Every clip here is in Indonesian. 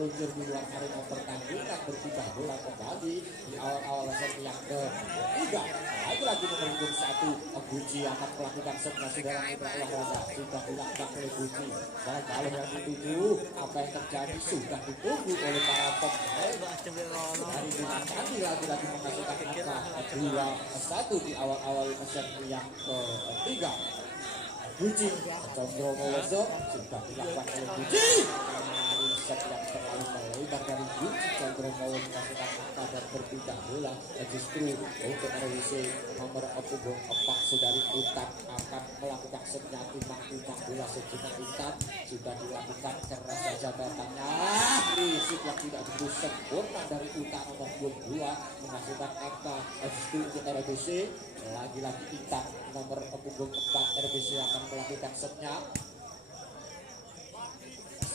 meluncur di luar arena pertandingan berpindah bola kembali di awal-awal set yang ketiga. Lagi-lagi nomor 1 Guci akan melakukan sebelah saudara mitra olahraga sudah dilakukan oleh Guci. Dan kalau yang dituju apa yang terjadi sudah ditunggu oleh para pemain dari Bintang Candi. Lagi-lagi menghasilkan angka 2-1 di awal-awal set yang ketiga. Guci Condro Mowoso sudah dilakukan oleh Guci. Set yang terlalu melebar dari Guci. Condro Mowoso menghasilkan angka dan berpindah bola. Justru untuk RWC nomor punggung 4 saudari Utan akan melakukan setnya timbang-timbang bola sejenak. Utan sudah dilakukan keras saja batangnya. Risik yang tidak begitu sempurna dari Utan nomor 22 menghasilkan angka justru untuk RWC. Lagi-lagi Utan nomor punggung 4 RWC akan melakukan setnya.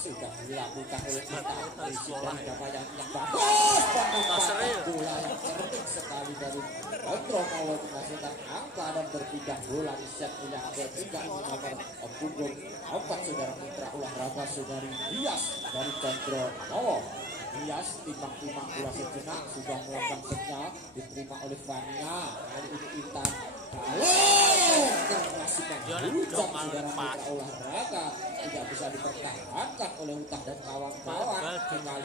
Sudah dilakukan oleh kita risik dan dapat yang bagus bola yang cerdik sekali dari Condro Mowoso menghasilkan angka dan berpindah bola di set yang ketiga. Ini nomor punggung 4 saudara mitra olahraga saudari Dias dari Condro Mowoso. Dias timbang-timbang bola sejenak sudah melakukan setnya diterima oleh Fania. Kali ini Intan kerasikan hujan saudara mitra olahraga tidak bisa dipertahankan oleh Utah dan kawan-kawan. Melakukan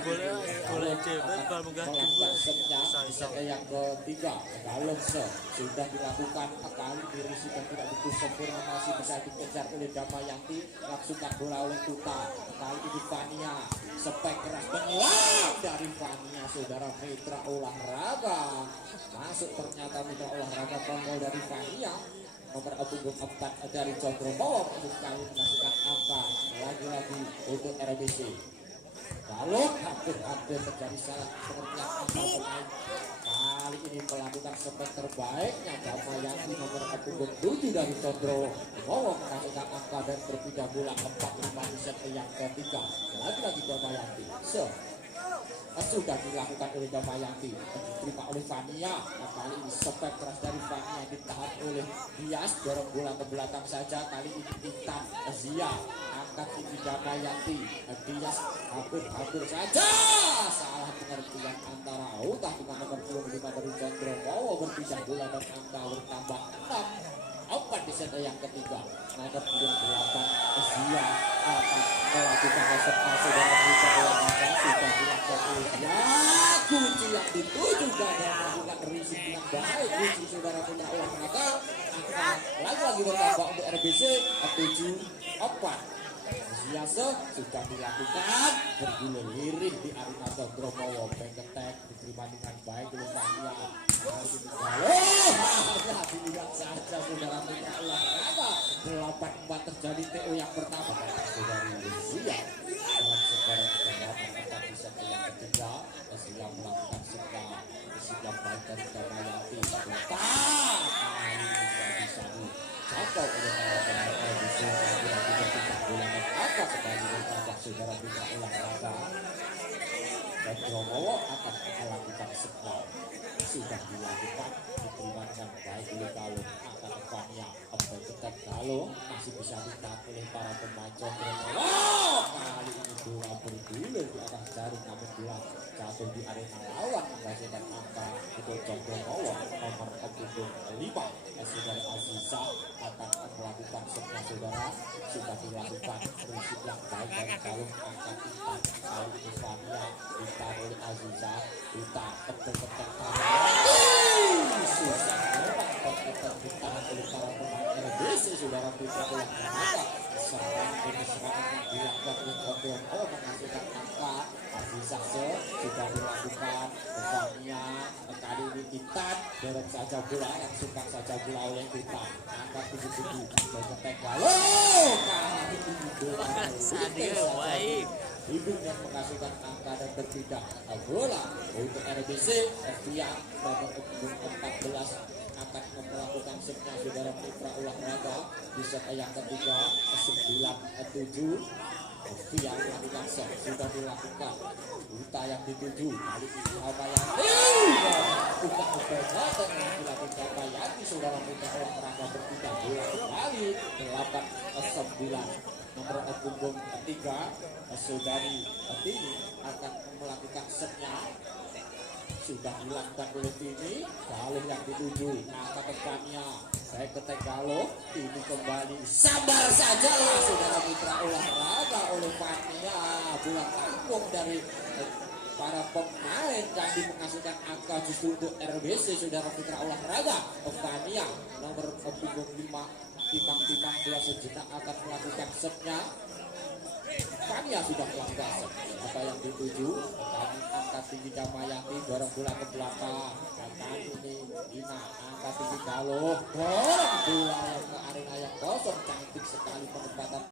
setnya di set yang ketiga. Galonse sudah dilakukan kali dirisikan tidak begitu sempurna, masih bisa dikejar oleh Damayanti. Langsungkan bola oleh Utah. Kali ini Fania spek keras menyelam dari Fania saudara mitra olahraga. Masuk ternyata mitra olahraga tombol dari Fania. Nomor punggung 4 dari Condro Mowoso untuk kali menghasilkan angka lagi-lagi untuk RBC. Kalau hampir terjadi salah pengertian angka pemain. Kali ini melakukan spek terbaiknya Damayanti nomor punggung 7 dari Condro Mowoso menghasilkan angka dan berpindah bola 4-5 di set yang ketiga. Lagi-lagi Damayanti sudah dilakukan oleh Damayanti, diterima oleh Fania. Kali ini spek keras dari Fania ditahan oleh Dias, dorong bola ke belakang saja. Kali ini Intan Zia angkat tinggi Damayanti. Dias hampir saja salah pengertian antara Utah dengan nomor 25 dari Condro Mowoso berpindah bola dan angka bertambah 6-4 di set yang ketiga. Nomor 28 Zia akan melakukan reset masuk dalam bisa olahraga sudah dilakukan oleh Zia. Kunci yang dituju dan melakukan risik yang baik. Kunci saudara punya olahraga angka lagi-lagi bertambah untuk RBC 7-4. Ziase sudah dilakukan bergulir lirih di arena Condro Mowoso. Pengetek diterima dengan baik oleh Fania. Dilihat saja saudara punya olahraga 8-4 terjadi TO yang pertama saudari Zia dalam skor 8-4 di set yang ketiga. Zia melakukan sikap baik dari Damayanti. Kali ini tidak bisa dijangkau oleh para pemain RBC. Lagi-lagi berpindah bola dan angka kembali bertambah saudara punya olahraga. Condro Mowoso akan melakukan sebelah. Sudah dilakukan diterima dengan baik oleh Galung. Angkat depannya Ketek Galung masih bisa ditahan oleh para pemain Condro Mowoso. Kali ini bola bergulir di atas jaring namun bola jatuh di arena lawan menghasilkan angka untuk Condro Mowoso nomor punggung 5 saudara Aziz Aziza akan melakukan setnya saudara. Sudah dilakukan prinsip yang baik dari kalung angkat Intan kali Ivania Intan oleh Aziza. Intan ketek-ketek susah memang ketek ditahan oleh para pemain RBC saudara. Putra ulang raga serangan demi serangan yang dilakukan oleh Kodono menghasilkan angka. Aziza sudah dilakukan Ivania kali ini Intan dorong saja bola langsungkan saja bola oleh Intan angka 77 ketek galo kali ini bola baik hidung yang menghasilkan angka dan berpindah bola untuk RBC. Evian nomor 14 akan melakukan setnya saudara Putra ulang raga di set yang ketiga 9-7. Evian melakukan set sudah dilakukan Uta yang dituju kali ini Albayani bukan kebetulan yang dilakukan Albayani saudara Putra ulang raga berpindah bola kembali 8-9. Nomor punggung ketiga saudari Tini akan melakukan setnya sudah dilakukan oleh Tini. Galih yang dituju angka depannya saya ketek Galo ini kembali sabar saja lah saudara Putra olahraga oleh Fania bola kampung dari para pemain yang menghasilkan angka justru untuk RBC saudara Putra olahraga. Fania nomor punggung 5 Timang bola sejenak akan melakukan setnya. Fania sudah melakukan set apa yang dituju kami angkat tinggi Damayanti dorong bola ke belakang kali ini Ina angkat tinggi Galo dorong bola yang ke arena yang kosong cantik sekali penempatan